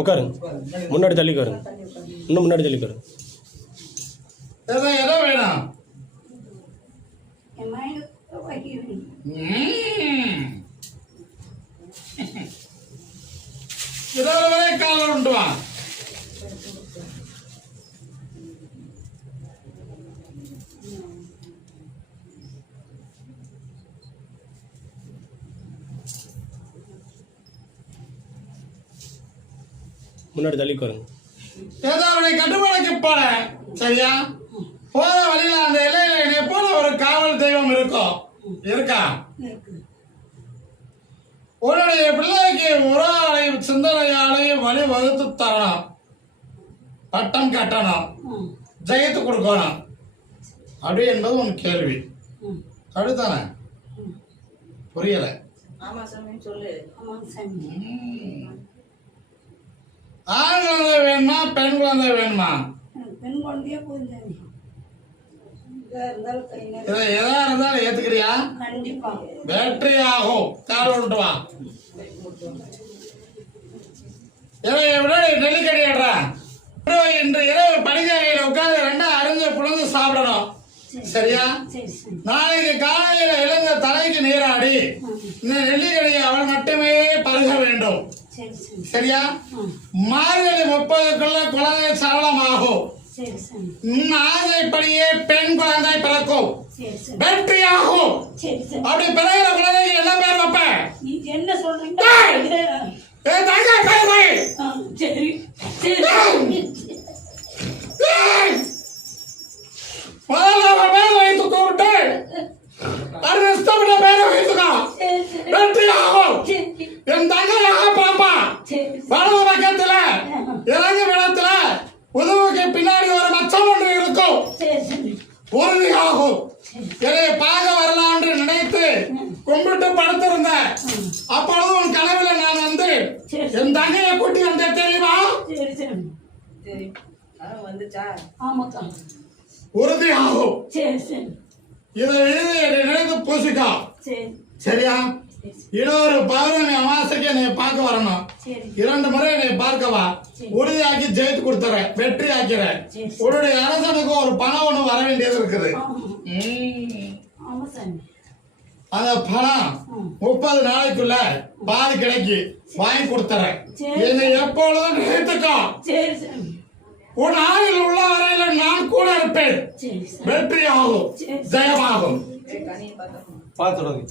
உட்காருங்க, முன்னாடி தள்ளிக்காருங்க, இன்னும் முன்னாடி தள்ளிக்காருங்க. எதோ வேணும் இருபது வரை காலம் உண்டு வா. முன்னாடி தள்ளிக்காருங்க. ஏதோ அவனை கட்டுப்பாடுக்கு போன சரியா? போற வழியில அந்த இலையில என்னை போல ஒரு காவல் தெய்வம் இருக்கும். இருக்கா? உன்னுடைய பிள்ளைக்கு உறவாளையும் சிந்தனையாலையும் வழி வகுத்து தரணும், பட்டம் கட்டணும், ஜெயித்து கொடுக்கணும் அப்படி என்பது உன் கேள்வி. அப்படித்தானே? புரியல? ஆண் குழந்தை வேணுமா பெண் குழந்தை வேணுமா? பெண் குழந்தையே போதும். எதா இருந்தாலும் ஏத்துக்கிறியா? கண்டிப்பா வெற்றி ஆகும். கால் விட்டு வா. நெல்லிக்கடி இன்று இரவு பணிகாரியில் உட்கார்ந்து ரெண்டா அரிஞ்சு புழுந்து சாப்பிடணும். சரியா? நாளைக்கு காலையில எழுந்த தலைக்கு நீராடி இந்த நெல்லிக்கடியை அவள் மட்டுமே பருக வேண்டும். சரியா? மார்கழி 30க்குள்ள குழந்தை சரளமாகும். ஆசைப்படியே பெண் குழந்தை பிறக்கும், வெற்றியாகும். அப்படி பிறகுற குழந்தைக்கு என்ன பேர் வைப்பேன்? என்ன சொல்றீங்க? முதல்ல பேர் வைத்து கூப்பிட்டு அது இஷ்டப்பட்ட பேரை வைத்துக்கோ. வெற்றியாகும். என் தங்கையாக பாப்பா வலது பக்கத்துல இறங்கு விடத்துல உதவுக்கு பின்னாடி ஒரு மச்சம் ஒன்று இருக்கும். உறுதியாகும். என்னை பார்க்க வரலாம் என்று நினைத்து கும்பிட்டு படுத்திருந்த அப்பொழுது உன் கனவுல நான் வந்து என் தங்கையை கூட்டி வந்தேன் தெரியுமா? உறுதியாகும். இதை நினைத்து பூசிக்கா. சரியா? இன்னொரு பௌர்ணமி அமாவாசைக்கு என்னை பார்க்க வரணும். 2 முறை என்னை பார்க்கவா. உறுதியாக்கி ஜெயித்து கொடுத்துறேன், வெற்றி ஆக்கிறேன். உன்னுடைய அரசனுக்கு ஒரு பணம் ஒண்ணு வர வேண்டியது இருக்குது. அந்த பணம் 30 நாளைக்குள்ள பாதி கிடைக்கு வாங்கி கொடுத்துறேன். என்னை எப்பொழுதும் நினைத்துக்கோ. உன் ஆயுள் உள்ள வரையில நான் கூட இருப்பேன். வெற்றி ஆகும், ஜெயமாகும். பார்த்துடுங்க.